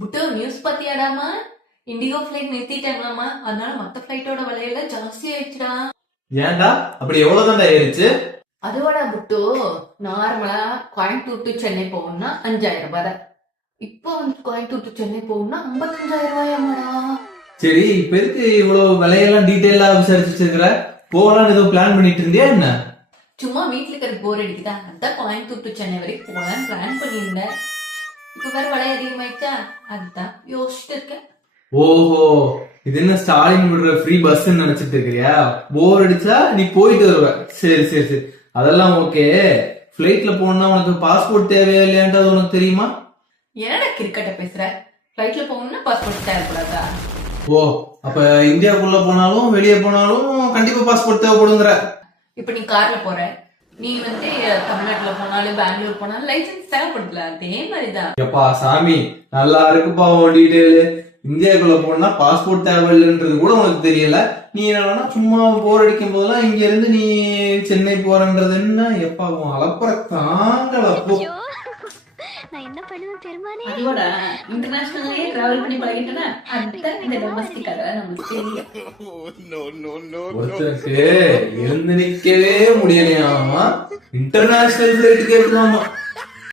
புட்டு news பாத்தியாடாமா? Indigo flight நிறுத்திட்டாங்களாமா, அதனால மத்த ஃபிளைட்டோட விலையெல்லாம் ஜாஸ்தி ஆயிடுச்சுடா. ஏன்டா அப்படி எவ்வளவுதான் ஏறிச்சு? அதுவாடா புட்டு, நார்மலா கோயம்புத்தூர் டு சென்னை போகணும்னா 5000 ரூபாய் தான். இப்போ வந்து கோயம்புத்தூர் டு சென்னை போகணும்னா 55,000 ரூபாயாமாடா. சரி, இப்ப எதுக்கு இவ்வளவு விலையெல்லாம் டீட்டெயிலா விசாரிச்சு வச்சிருக்கிற? போகலான்னு ஏதோ பிளான் பண்ணிட்டு இருந்தியா என்ன? சும்மா வீட்டுல இருக்கிற போர் அடிக்குதா, அதான் கோயம்புத்தூர் டு சென்னை வரைக்கும் போகலான்னு பிளான் பண்ணியிருந்தேன். இப்ப வேற விலை அதிகமாயிடுச்சா, அதுதான் யோசிச்சுட்டு இருக்கேன். ஓஹோ, இது என்ன ஸ்டாலின் விடுற ஃப்ரீ பஸ் நினைச்சிட்டு இருக்கிறியா? போர் அடிச்சா நீ போயிட்டு வருவ. சரி சரி சரி, அதெல்லாம் ஓகே. பிளைட்ல போனா உனக்கு பாஸ்போர்ட் தேவையா இல்லையான்றது உனக்கு தெரியுமா? என்னடா கிரிக்கெட்ட பேசுற? பிளைட்ல போகணும்னா பாஸ்போர்ட் தேவைப்படாதா? ஓ, அப்ப இந்தியாவுக்குள்ள போனாலும் வெளியே போனாலும் கண்டிப்பா பாஸ்போர்ட் தேவைப்படுங்கிற. இப்ப நீ கார்ல போற, நீ வந்து தமிழ்நாட்டுல போனாலும் பெங்களூர் போனாலும் லைசன்ஸ் தேவைப்படுதுல, அதே மாதிரிதான். எப்பா சாமி, நல்லா இருக்குப்பா உன் டீட்டெயிலு. இந்தியாவுக்குள்ள போனா பாஸ்போர்ட் தேவையில்லைன்றது கூட உனக்கு தெரியல. நீ என்னன்னா சும்மா போர் அடிக்கும் போதெல்லாம் இங்க இருந்து நீ சென்னை போறன்றது என்ன? எப்பா உன் அலப்பற தாங்களப்போ. நான் என்ன பண்ணுவேன் பெருமானே? அதோட இன்டர்நேஷனல்லே டிராவல் பண்ணி பழகிட்டேன்னா அதுதான் இந்த டொமஸ்டிக் கதை நமக்கு தெரியும். ஒருத்தருக்கு எழுந்து நிக்கவே முடியலையாமா, இன்டர்நேஷனல் பிளைட்டுக்கு எப்படிலாமா?